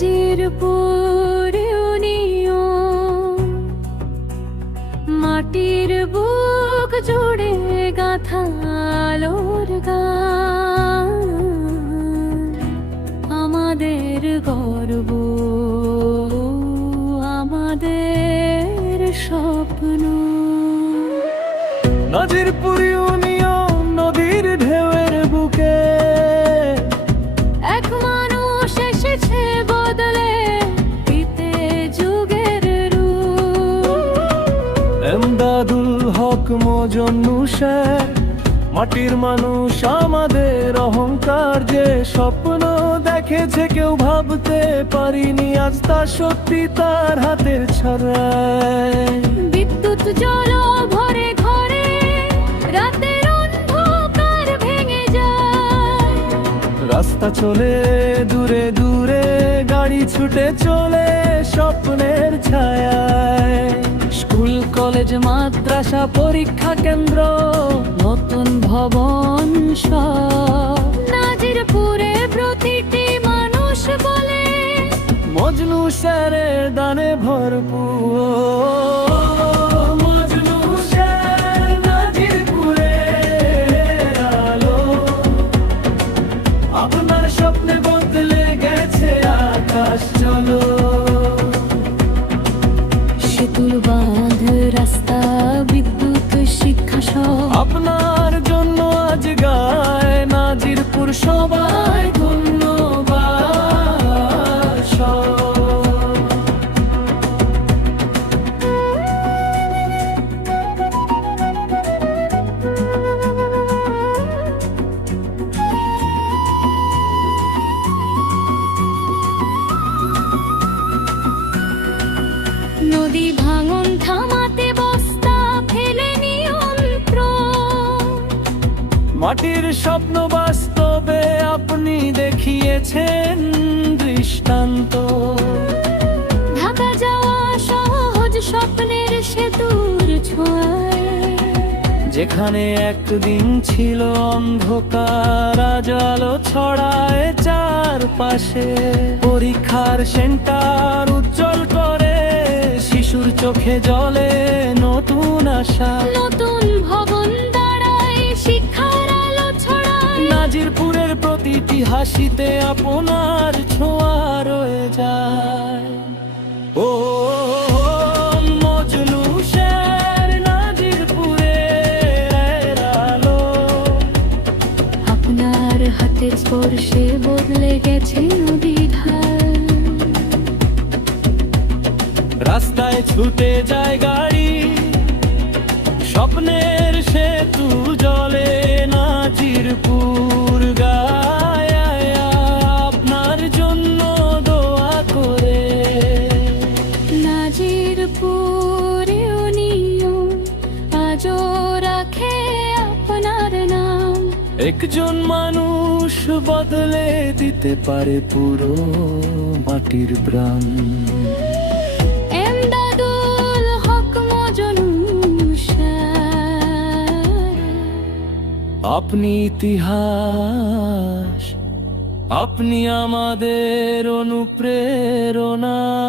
Nazirpur union, মাটির বুক জুড়ে গাথা আলোর গান, আমাদের গর্ব, আমাদের স্বপ্ন। নাজিরপুর ইউনিয়ন নদীর ঢেউয়ের বুকে এক মানুষ এসেছে বদলে দিতে যুগের রূপ। এমদাদুল হক মজনুষের মাটির মানুষ আমাদের অহংকার, যে স্বপ্ন দেখেছে কেউ ভাবতে পারিনি, আজ তা সত্যি তার হাতের ছড়ায়। বিদ্যুৎ জল ভরে ঘরে, রাতের অন্ধকার ভেঙে যায়। রাস্তা চলে দূরে দূরে, গাড়ি ছুটে চলে স্বপ্নের ছায়ায়। স্কুল কলেজ মাদ্রাসা পরীক্ষা কেন্দ্র, নতুন ভবন সব। নাজিরপুরে প্রতিটি মানুষ বলে মজনু শেরের দানে ভরপুর। মজনু শের নাজিরপুরের আলো, আপনার স্বপ্নে বদলে গেছে আকাশ। চলো সেতুর বাঁধ, রাস্তা, বিদ্যুৎ, শিক্ষা সব আপনার জন্য আজ গায় নাজিরপুর সবাই ধন্যবাদ সব। নদী ভাঙন থামাতে বস্তা ফেলে নিয়ন্ত্রণ। মাটির স্বপ্ন বাস্তবে আপনি দেখিয়েছেন দৃষ্টান্ত। ঢাকা যাওয়া সহজ স্বপ্নের সেতুর ছোঁয়ায়। যেখানে একদিন ছিল অন্ধকার, আজ আলো ছড়ায় চারপাশে। পরীক্ষার সেন্টার উজ্জ্বল করে, শিশুর চোখে জ্বলে নতুন আশা। নতুন ভবন দাঁড়ায়, শিক্ষার আলো ছড়ায়। নাজিরপুরের প্রতিটি হাসিতে আপনার ছোঁয়া রয়ে যায়। ও মজনু শের নাজিরপুরের আলো, আপনার হাতের স্পর্শে বদলে গেছে নদী ঢাল। রাস্তায় ছুটে যায় গাড়ি, স্বপ্নের সেতু জলে নাজিরপুর গায় আপনার জন্য দোয়া করে। নাজিরপুর ইউনিয়ন আজও রাখে আপনার নাম। একজন মানুষ বদলে দিতে পারে পুরো মাটির প্রাণ। এমদাদুল হক মজনু শের, আপনি ইতিহাস, আপনি আমাদের অনুপ্রেরণা।